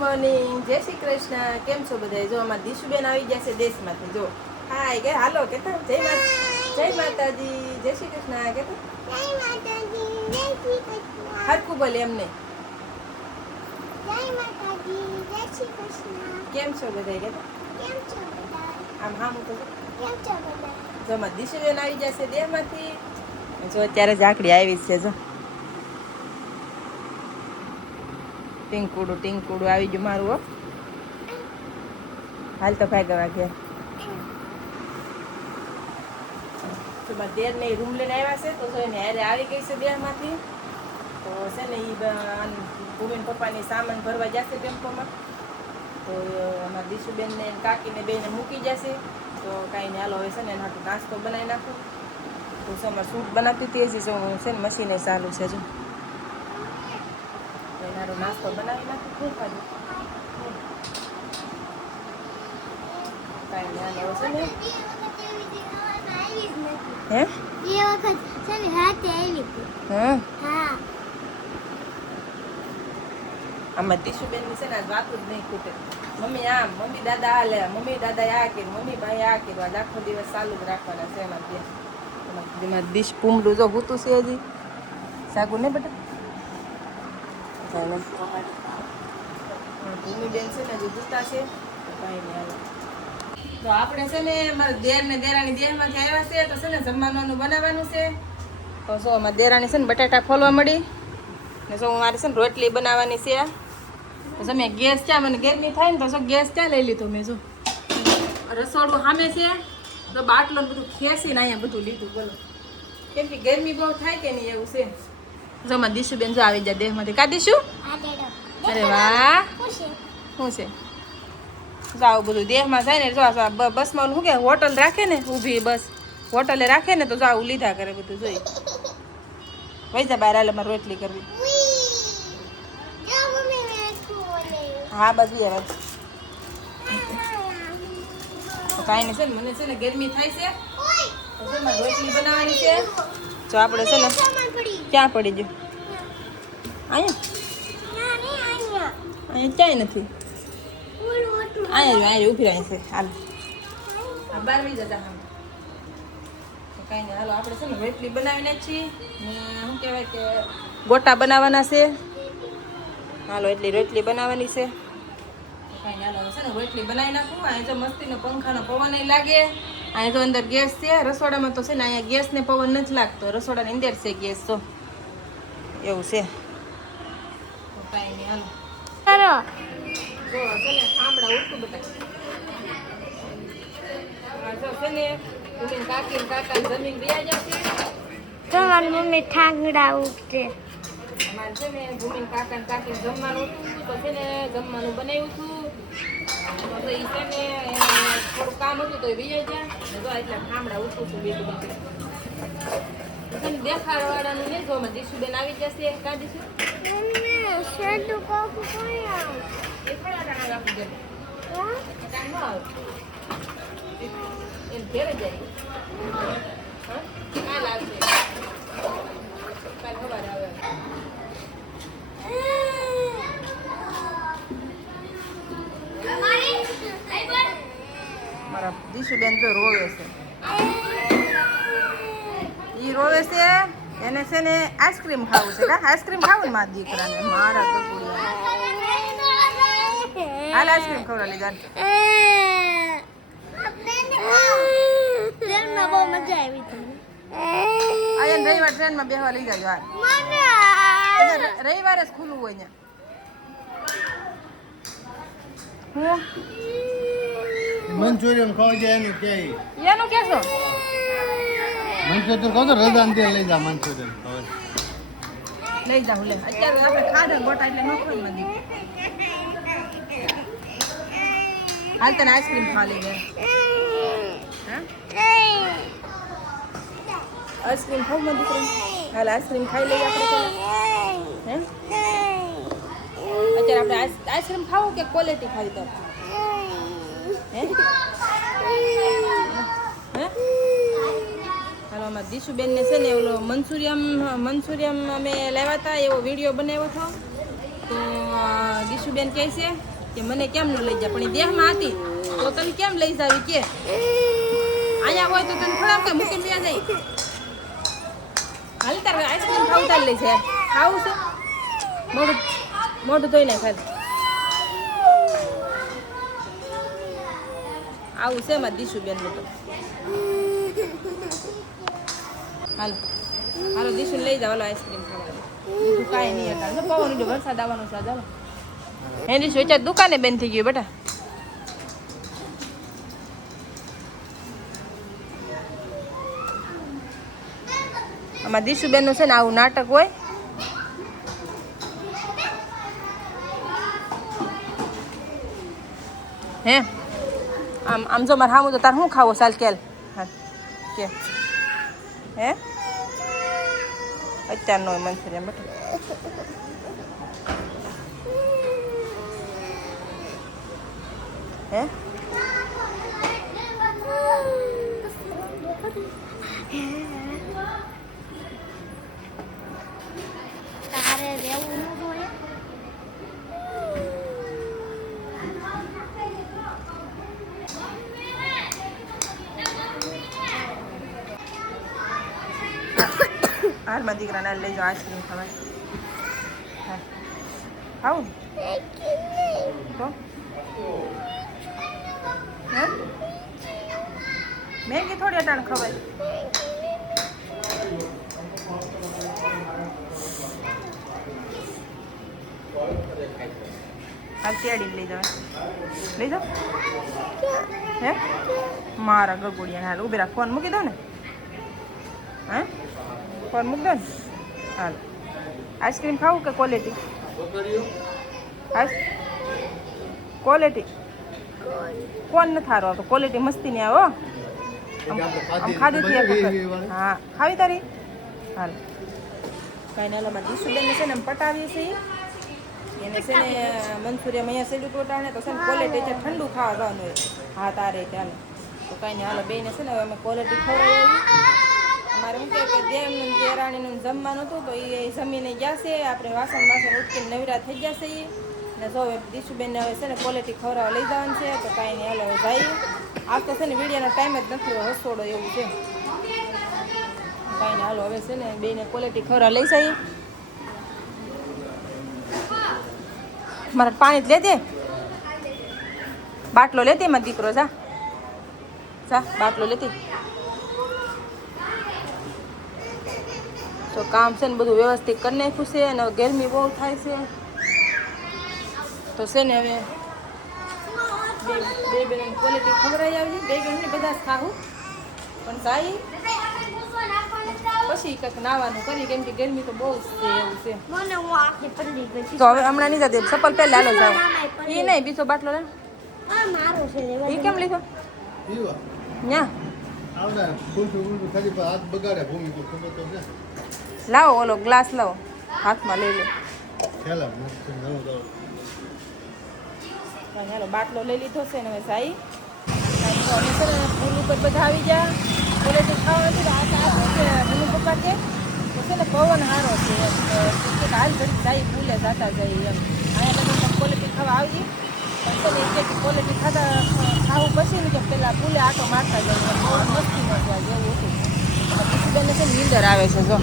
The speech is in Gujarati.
મોર્નિંગ, જય શ્રી કૃષ્ણ. કેમ છો બધા? જો અમારા દીશુબેન આવી ગયા છે દેશમાંથી. જો હાય કે હાલો કે તો જય માતાજી, જય શ્રી કૃષ્ણ કે તો જય માતાજી, જય શ્રી કૃષ્ણ. હરખું બોલે એમને. જય માતાજી, જય શ્રી કૃષ્ણ. કેમ છો બધા કે તો કેમ છો બધા? આમ હામું તો કેમ છો બધા? જો અમારા દીશુબેન આવી ગયા છે દેશમાંથી. જો અત્યારે ઝાકડી આવી છે. જો ટીંકુડું આવી ગયું મારું. હો હાલ તો ભાગવા ઘેર. તો મારા દેરને રૂમ લઈને આવ્યા છે. તો એને હારે આવી ગઈ છે દેરમાંથી. તો છે ને એ ભૂમિન પપ્પાની સામાન ભરવા જશે ટેમ્પોમાં. તો અમારા દીશુબેનને કાકીને બેને મૂકી જશે. તો કાંઈ નહીં, હાલો હવે છે ને એના હાટું નાસ્તો બનાવી નાખું. તો શું અમારે સૂટ બનાવતી હતી હજી હું છે ને મશીને ચાલુ છે. જો એનારો નાસ્તો બનાવી નાખું. શું ખાધું? કાંઈ નહીં, હાલો છે ને હે એ વખત છે ને હાથે આવી હતી. હા હા. આમાં દીશુબેનની છે ને આજ વાતું જ નહીં ખૂટે. મમ્મી આમ, મમ્મી દાદા આ લે, મમ્મી દાદા આ કીધું, મમ્મી ભાઈ આ કીધું. આજ આખો દિવસ ચાલુ જ રાખવાના છે એમાં બે. એમાં દીશ પૂમડું જો હૂતું છે હજી. સાગું ને બેટા ભૂમિબેન છે ને હજી હૂતા છે. કાંઈ નહીં, હાલો. તો આપણે છે ને મારા દેર ને દેરાણી દેહમાંથી આવ્યા છે. તો છે ને જમવાનું બનાવવાનું છે. તો જો અમારા દેરાણી છે ને બટાટા ફોલવા મળી ને જો મારે છે ને રોટલી બનાવવાની છે. તો તમે ગેસ ચા મને ગરમી થાય ને તો જો ગેસ ચા લઈ લીધો મેં. જો રસોડું સામે છે. તો બાટલો ને બધું ખેંચીને અહીંયા બધું લીધું. બોલો કેમ કે ગરમી બહુ થાય કે નહીં એવું છે. જો મારા દીશુબેન જો આવી જાય દેહમાંથી. કા દીશુ? આ દેડો. અરે વાહ, ખુશી. શું છે? જો આવું બધું દેહમાં જાય ને. જો બસમાં શું કે હોટલ રાખે ને, ઊભી બસ હોટલે રાખે ને. તો જો આવું લીધા કરે બધું. જોઈ વૈજા બહાર હાલે મારે રોટલી કરવી. જા મમ્મી મેં ખોલે. હા બધું યાર. તો કાંઈ નહીં છે ને મને છે ને ગરમી થાય છે. ઓય. તો છે મારે રોટલી બનાવવાની છે. જો આપણે છે ને સામાન પડી. ક્યાં પડી ગયું? અહીંયા ના નહીં અહીંયા. અહીંયા ક્યાંય નથી. ઓલું હતું. અહીંયા ઊભી રહી છે. હાલ આ 12 જતા હા. તો કાંઈ નહીં, હાલો આપણે છે ને રોટલી બનાવીને જ છીએ. ને શું કહેવાય કે ગોટા બનાવવાના છે. હાલો એટલી રોટલી બનાવવાની છે. તો કાંઈ નહીં, હાલો છે ને રોટલી બનાવી નાખું. અહીંયા જો મસ્તીનો પંખાનો પવન નહીં લાગે. અહીંયા જો અંદર ગેસ છે. રસોડામાં તો છે ને અહીંયા ગેસને પવન નથી લાગતો. રસોડાની અંદર છે ગેસ. તો એવું છે. તો કાંઈ નહીં, હાલો કરો. જો છે ને થાંભળા ઉઠું બધા. જો છે ને ભૂમિન કાકી ને કાકા જમીન રહ્યા જશે. તમારી મમ્મી ઠાંગડા ઉઠે. અમારે છે ને ભૂમિન કાકા ને કાકી જમવાનું હતું. તો છે ને જમવાનું બનાવ્યું હતું. તો એ છે ને થોડું કામ હતું તો એ વીએ ગયા. જો એટલે થાંભળા ઉઠું છું બીજું બધું. છે ને દેખાડવાળાનું નહીં. જો અમારે દીશુબેન આવી જશે. કા દીશુ? મમ્મી શેડું કાકુ કોઈ આવ. એ થોડા ટાણા રાખી દે. હા? કાંઈ ન આવે. એને ઘેરે જાય. હા કાલ આવશે. કાલ સવારે આવે. મારા દીશુબેન તો રોવે છે. ઈ રોવે છે. એને છે ને આઈસ્ક્રીમ ખાવું છે. કા આઈસ્ક્રીમ ખાવું ને મારા દીકરાને. મારા તો હાલ આઈસ્ક્રીમ ખવડાવી લીધા. ટ્રેનમાં બહુ મજા આવી હતી. અહીંયા રવિવાર ટ્રેનમાં બેસવા લઈ જાજો. હાલ રવિવારે જ ખુલ્લું હોય અહીંયા. મંચુરિયન ખાવા જાય એનું કે એનું કેશો? મંચુરિયન કહો તો રજા ને લઈ જા મંચુરિયન લઈ જાઉં લે. અત્યારે આપણે ખાધા ગોટા એટલે ન ખાય બધી. હાલ તને આઈસ્ક્રીમ ખા લઈ જાય. આઈસ્ક્રીમ ખાવ માં દીકરો. હાલ આઈસ્ક્રીમ ખાઈ લઈએ આપણે. હે અત્યારે આપણે આઈસ્ક્રીમ ખાવું કે ક્વોલિટી ખાવી? તો હે હાલો અમારા દીશુબેનને છે ને ઓલો મંચુરિયમ અમે લાવ્યા હતા. એવો વિડીયો બનાવ્યો હતો. તો દીશુબેન કહે છે કે મને કેમ ન લઈ જાય, પણ એ દેહમાં હતી તો તને કેમ લઈ જાવી કે અહીંયા હોય તો તને ખરાબ કઈ મૂકીને લઈ જાય. હાલ તારે આઈસ્ક્રીમ ખાવું તાર લઈ જાય. ખાવું છે મોઢું મોઢું ધોઈ નાખ. આવું છે મારે દીશુબેનનું તો. હાલો હાલો દીશુને લઈ જાવ. હાલો આઈસ્ક્રીમ ખાવાનું. બીજું કાંઈ નહીં હતા. પવન ઉડ્યો, વરસાદ આવવાનો છે. ચાલો હે દીશુ અત્યારે દુકાને બંધ થઈ ગયું બેટા. આમાં દીશુબેનનું છે ને આવું નાટક હોય. હે આમ આમ જો મારે હામું તો તારે શું ખાવો ચાલ કેલ. હા કે હે અત્યારનો મંચુરિયન બેટા. હે તારે રહેવું ન જોઈએ. હાલમાં દીકરાને લઈ જાઓ આઈસ્ક્રીમ ખાવાય. હા ખાવું તો હે મેગી થોડી અટાણ ખવાય. હાલ તેડી લઈ જાવ. લઈ જાઓ હે મારા ગગોડિયા. હાલ ઉભી રાખ. ફોન મૂકી દો ને. હે ફોન મૂક દો ને. હાલ આઈસ્ક્રીમ ખાવું કે ક્વોલિટી? ક્વોલિટી કોણ નથી સારો આવતો. ક્વોલિટી મસ્તી નહીં આવો. આમ ખાધી હતી એક વખત. હા ખાવી તારી. હાલ કાંઈ ના. મારે દીશુબેનને છે ને એમ પટાવીએ છીએ. એને છે ને મંચુરિયમ અહીંયા સેલું ટોટાણે તો છે ને ક્વોલિટી છે ઠંડુ ખાવા જવાનું હોય. હા તારે ચાલે તો કાંઈ નહીં. હાલો બેને છે ને હવે અમે ક્વોલિટી ખવડાવી. અમારે શું કહે કે દેવનું દેરાણીનું જમવાનું હતું તો એ જમીને ગયા છે. આપણે વાસણ ઉટકીને નવરા થઈ ગયા છે. ને જો હવે દીશુબેનને હવે છે ને ક્વોલિટી ખવડાવવા લઈ જવાનું છે. તો કાંઈ નહીં હાલો હવે જઈએ. આ તો છે ને વિડીયોનો ટાઈમ જ નથી હસોડો એવું છે. કાંઈ નહીં હાલો હવે છે ને બેને ક્વોલિટી ખવડાવવા લઈ જઈએ. મારે પાણી જ લેજે. બાટલો લેતી મારો દીકરો. જા જા બાટલો લેતી. તો કામ છે ને બધું વ્યવસ્થિત કરી નાખ્યું છે. અને ગરમી બહુ થાય છે તો છે ને હવે બે બેન ક્વોલિટી ખવડાવી આવી. બે બેન બધા જ ખાવું પણ સાઈ પછી કંઈક નાવાનું કરી. કેમ કે ગરમી તો બહુ છે એવું છે. મને હું આખી પલ્લી ગઈ. તો હવે હમણાં નહીં જતી. ચપ્પલ પહેલા હાલો જાવ. એ નહીં બીજો બાટલો લે. આ મારો છે. એ કેમ લીધો? પીવા ન્યા આવડે ફૂલતું ખાલી હાથ બગાડે ભૂમિ પર ખબર તો છે. લાવો ઓલો ગ્લાસ લાવો. હાથમાં લઈ લો. ખેલા મસ્ત નવો દો. હાલો બાટલો લઈ લીધો છે ને હવે સાઈ ફૂલ ઉપર બધા આવી ગયા. ક્વોલિટી ખાવા નથી. મમ્મી પપ્પા કે છે ને પવન સારો છે એમ. હાલ ઘડી જાય ફૂલે જતા જાય એમ. અહીંયા બધા ક્વોલિટી ખાવા આવી પણ છે ને એ કે ક્વોલિટી ખાવું પછી ને કે પેલા ફૂલે આટો મારતા જાય. મસ્તી ન જાય એવું હતું. દીશુબેનને છે ને નીંદર આવે છે જો.